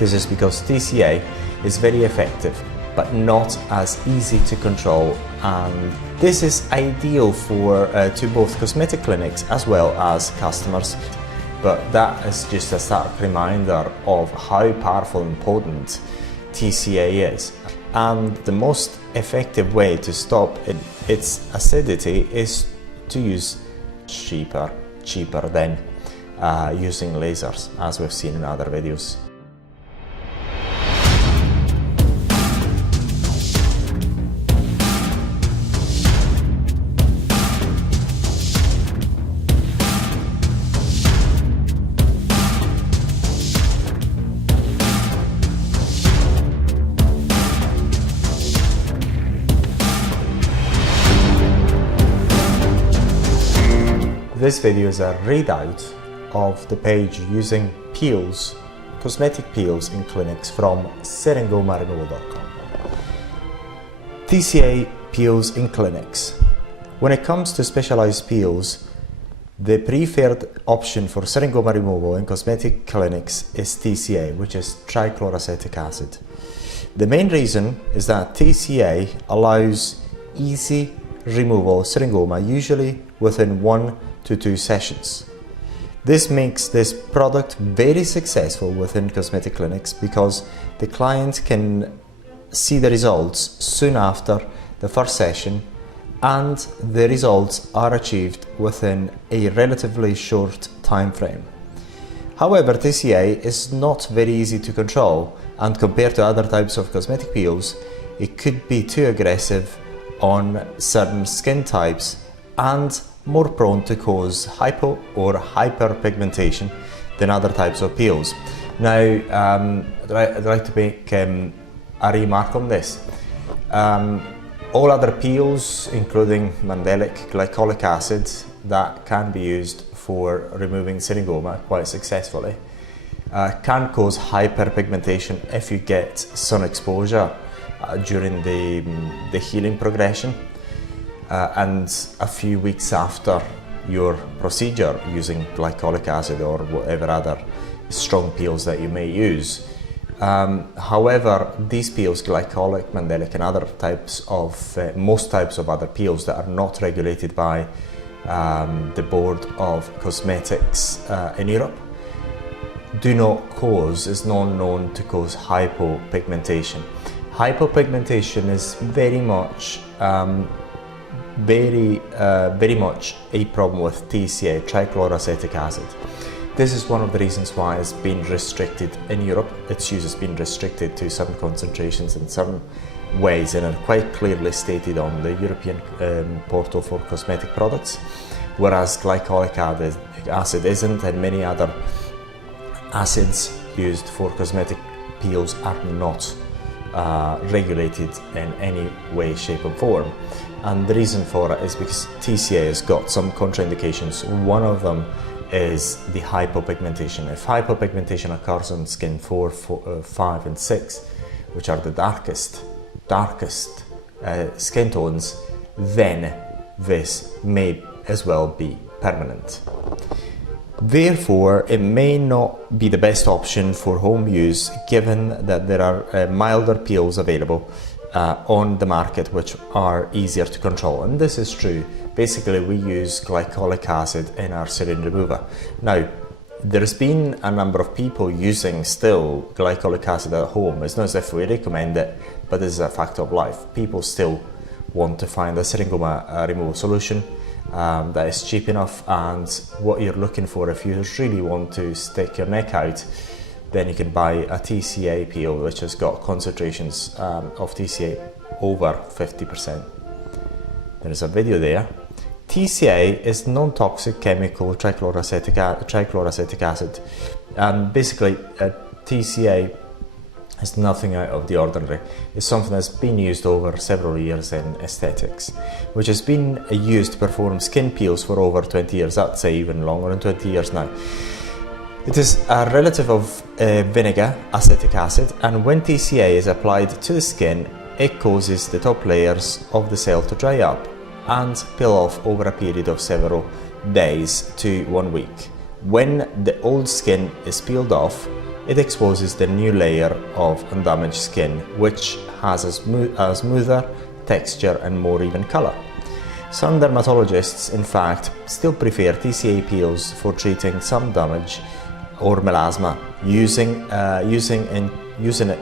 This is because TCA is very effective, but not as easy to control, and this is ideal for to both cosmetic clinics as well as customers. But that is just a stark reminder of how powerful and potent TCA is. And the most effective way to stop its acidity is to use cheaper than using lasers, as we've seen in other videos. This video is a readout of the page using peels, cosmetic peels in clinics from syringomaremoval.com. TCA peels in clinics. When it comes to specialized peels, the preferred option for syringoma removal in cosmetic clinics is TCA, which is trichloroacetic acid. The main reason is that TCA allows easy removal of syringoma, usually within 1 to 2 sessions. This makes this product very successful within cosmetic clinics because the client can see the results soon after the first session, and the results are achieved within a relatively short time frame. However, TCA is not very easy to control, and compared to other types of cosmetic peels, it could be too aggressive on certain skin types and more prone to cause hypo or hyperpigmentation than other types of peels. Now, I'd like to make a remark on this. All other peels, including mandelic glycolic acid, that can be used for removing syringoma quite successfully, can cause hyperpigmentation if you get sun exposure during the healing progression. And a few weeks after your procedure using glycolic acid or whatever other strong peels that you may use. However, these peels, glycolic, mandelic and other types of, most types of other peels that are not regulated by the Board of Cosmetics in Europe, do not cause, is not known to cause hypopigmentation. Hypopigmentation is very much very much a problem with TCA, trichloroacetic acid. This is one of the reasons why it's been restricted in Europe. Its use has been restricted to certain concentrations in certain ways and are quite clearly stated on the European portal for cosmetic products, whereas glycolic acid isn't, and many other acids used for cosmetic peels are not regulated in any way, shape or form. And the reason for it is because TCA has got some contraindications. One of them is the hypopigmentation. If hypopigmentation occurs on skin 4, 5 and 6, which are the darkest skin tones, then this may as well be permanent. Therefore, it may not be the best option for home use, given that there are milder peels available on the market which are easier to control, and this is true. Basically, we use glycolic acid in our syringe remover. Now, there's been a number of people using still glycolic acid at home. It's not as if we recommend it, but this is a fact of life. People still want to find a syringoma removal solution that is cheap enough, and what you're looking for, if you really want to stick your neck out, then you can buy a TCA peel which has got concentrations of TCA over 50%. There is a video there. TCA is non-toxic chemical trichloroacetic acid, and basically TCA is nothing out of the ordinary. It's something that's been used over several years in aesthetics, which has been used to perform skin peels for over 20 years, I'd say even longer than 20 years now. It is a relative of vinegar, acetic acid, and when TCA is applied to the skin, it causes the top layers of the cell to dry up and peel off over a period of several days to 1 week. When the old skin is peeled off, it exposes the new layer of undamaged skin, which has a smoother texture and more even color. Some dermatologists, in fact, still prefer TCA peels for treating sun damage or melasma,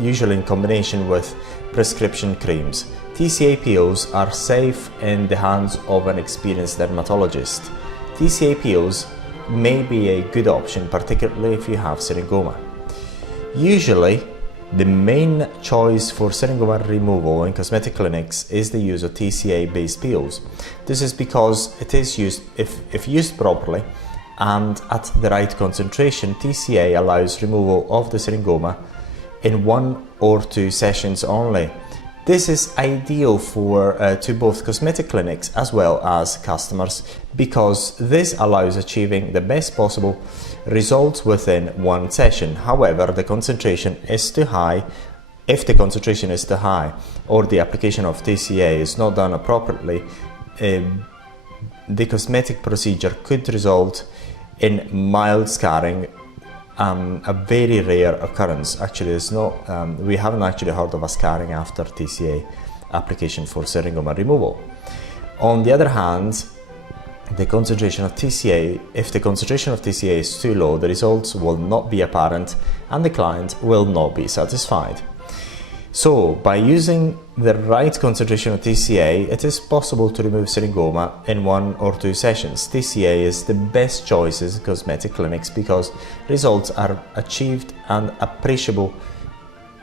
usually in combination with prescription creams. TCA peels are safe in the hands of an experienced dermatologist. TCA peels may be a good option, particularly if you have syringoma. Usually, the main choice for syringoma removal in cosmetic clinics is the use of TCA-based peels. This is because it is used, if used properly and at the right concentration, TCA allows removal of the syringoma in 1 or 2 sessions only. This is ideal to both cosmetic clinics as well as customers, because this allows achieving the best possible results within 1 session. However, the concentration is too high. If the concentration is too high or the application of TCA is not done appropriately, the cosmetic procedure could result in mild scarring, a very rare occurrence. Actually, it's not, we haven't actually heard of a scarring after TCA application for syringoma removal. On the other hand, the concentration of TCA, if the concentration of TCA is too low, the results will not be apparent and the client will not be satisfied. So, by using the right concentration of TCA, it is possible to remove syringoma in 1 or 2 sessions. TCA is the best choice in cosmetic clinics because results are achieved and appreciable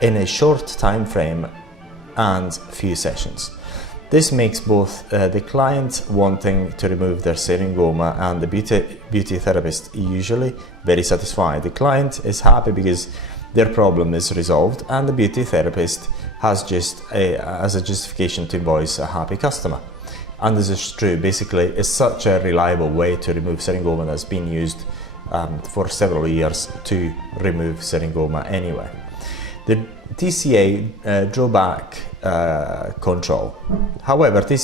in a short time frame and few sessions. This makes both the client wanting to remove their syringoma and the beauty therapist usually very satisfied. The client is happy because their problem is resolved, and the beauty therapist has as a justification to invoice a happy customer. And this is true. Basically, it's such a reliable way to remove syringoma that's been used for several years to remove syringoma anyway. The TCA drawback control. However, the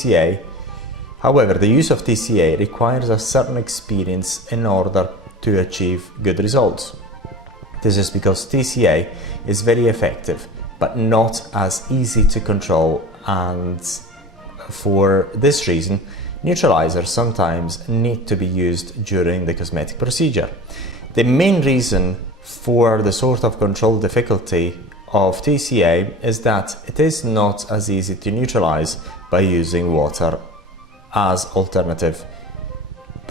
use of TCA requires a certain experience in order to achieve good results. This is because TCA is very effective, but not as easy to control, and for this reason, neutralizers sometimes need to be used during the cosmetic procedure. The main reason for the sort of control difficulty of TCA is that it is not as easy to neutralize by using water as alternative and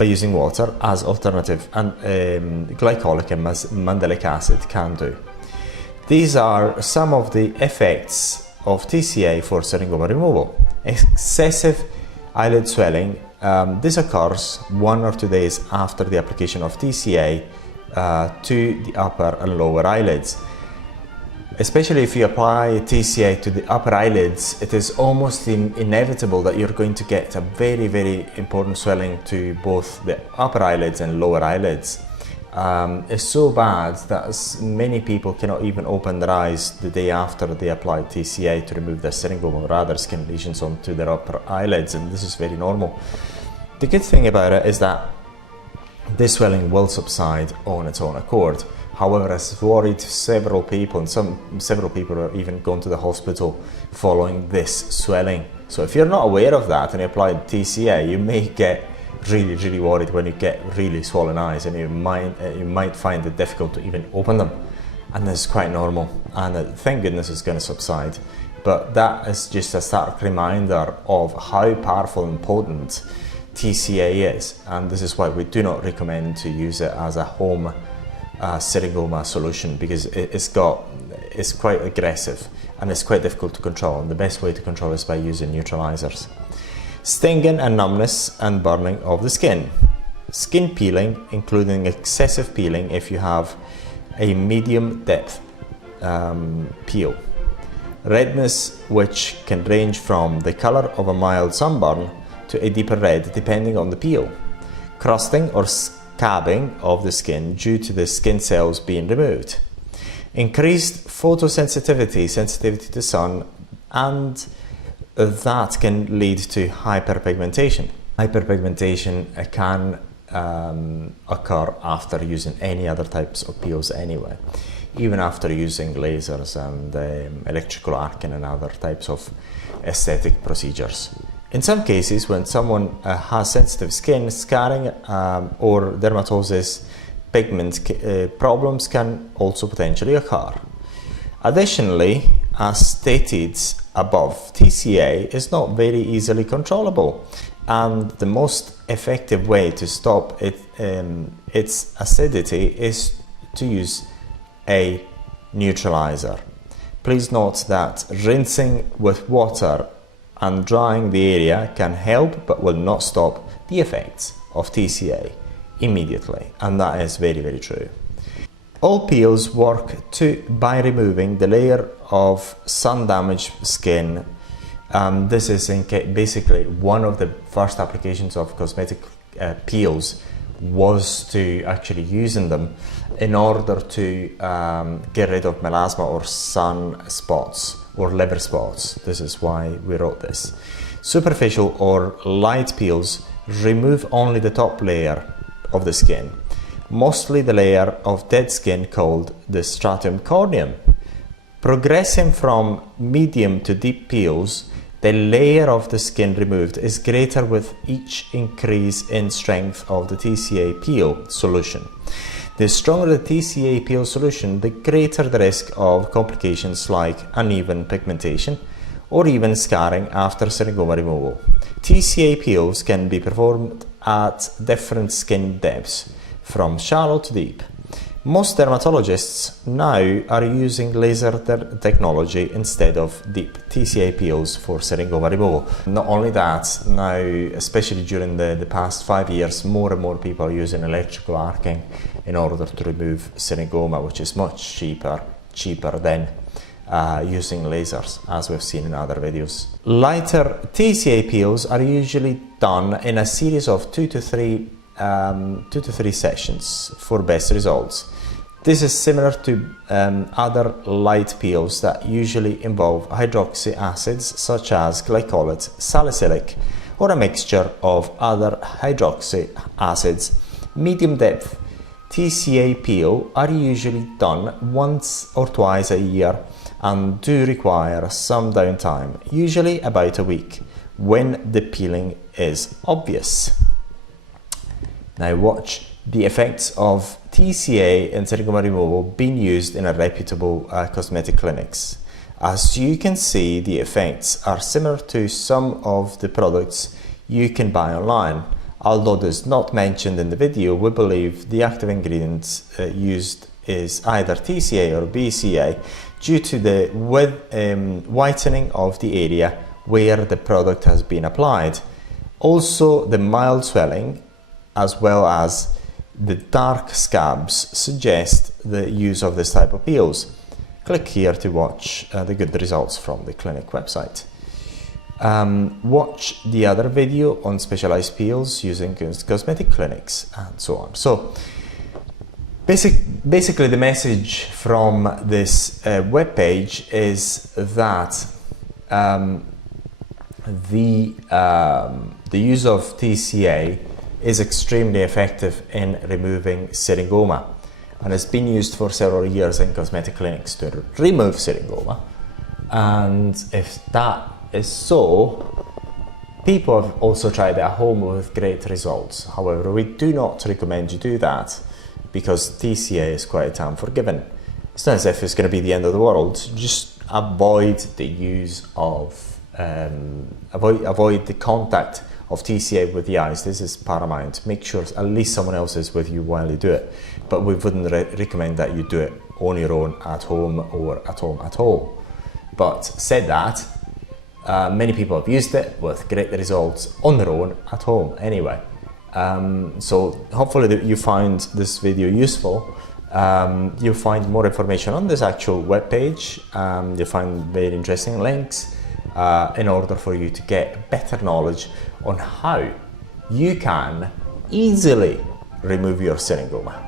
glycolic and mandelic acid can do. These are some of the effects of TCA for syringoma removal. Excessive eyelid swelling. This occurs 1 or 2 days after the application of TCA to the upper and lower eyelids. Especially if you apply TCA to the upper eyelids, it is almost inevitable that you're going to get a very, very important swelling to both the upper eyelids and lower eyelids. It's so bad that many people cannot even open their eyes the day after they apply TCA to remove their syringoma or other skin lesions onto their upper eyelids, and this is very normal. The good thing about it is that this swelling will subside on its own accord. However, it's worried several people, and several people are even gone to the hospital following this swelling. So if you're not aware of that and you apply TCA, you may get really, really worried when you get really swollen eyes, and you might find it difficult to even open them. And this is quite normal, and thank goodness it's going to subside. But that is just a stark reminder of how powerful and potent TCA is, and this is why we do not recommend to use it as a home syringoma solution, because it's quite aggressive and it's quite difficult to control, and the best way to control is by using neutralizers. Stinging and numbness and burning of the skin. Skin peeling, including excessive peeling if you have a medium depth peel. Redness, which can range from the color of a mild sunburn to a deeper red depending on the peel. Crusting or scabbing of the skin due to the skin cells being removed. Increased photosensitivity, sensitivity to sun, and that can lead to hyperpigmentation. Hyperpigmentation can occur after using any other types of peels anyway. even after using lasers and electrical arcing and other types of aesthetic procedures. In some cases, when someone has sensitive skin, scarring or dermatosis, pigment problems can also potentially occur. Additionally, as stated above, TCA is not very easily controllable, and the most effective way to stop its acidity is to use a neutralizer. Please note that rinsing with water and drying the area can help but will not stop the effects of TCA immediately, and that is very, very true. All peels work by removing the layer of sun-damaged skin. This is basically one of the first applications of cosmetic peels was to actually using them in order to get rid of melasma or sun spots or liver spots. This is why we wrote this. Superficial or light peels remove only the top layer of the skin, mostly the layer of dead skin called the stratum corneum. Progressing from medium to deep peels, the layer of the skin removed is greater with each increase in strength of the TCA peel solution. The stronger the TCA peel solution, the greater the risk of complications like uneven pigmentation or even scarring after syringoma removal. TCA peels can be performed at different skin depths, from shallow to deep. Most dermatologists now are using laser technology instead of deep TCA peels for syringoma removal. Not only that, now, especially during the past 5 years, more and more people are using electrical arcing in order to remove syringoma, which is much cheaper than using lasers, as we've seen in other videos. Lighter TCA peels are usually done in a series of 2 to 3 sessions for best results. This is similar to other light peels that usually involve hydroxy acids such as glycolate, salicylic, or a mixture of other hydroxy acids. Medium depth TCA peel are usually done once or twice a year and do require some downtime, usually about a week, when the peeling is obvious. Now watch the effects of TCA and syringoma removal being used in a reputable cosmetic clinics. As you can see, the effects are similar to some of the products you can buy online. Although this is not mentioned in the video, we believe the active ingredients used is either TCA or BCA due to the whitening of the area where the product has been applied. Also, the mild swelling as well as the dark scabs suggest the use of this type of peels. Click here to watch the good results from the clinic website. Watch the other video on specialized peels using cosmetic clinics and so on. So basically the message from this web page is that the use of TCA is extremely effective in removing syringoma, and it's been used for several years in cosmetic clinics to remove syringoma. And if that is so, people have also tried it at home with great results. However, we do not recommend you do that because TCA is quite unforgiving. It's not as if it's going to be the end of the world. Just avoid the use of avoid the contact of TCA with the eyes. This is paramount. Make sure at least someone else is with you while you do it, but we wouldn't recommend that you do it on your own at home or at home at all. But said that, many people have used it with great results on their own at home anyway. So hopefully you find this video useful. You'll find more information on this actual web page. You'll find very interesting links in order for you to get better knowledge on how you can easily remove your syringoma.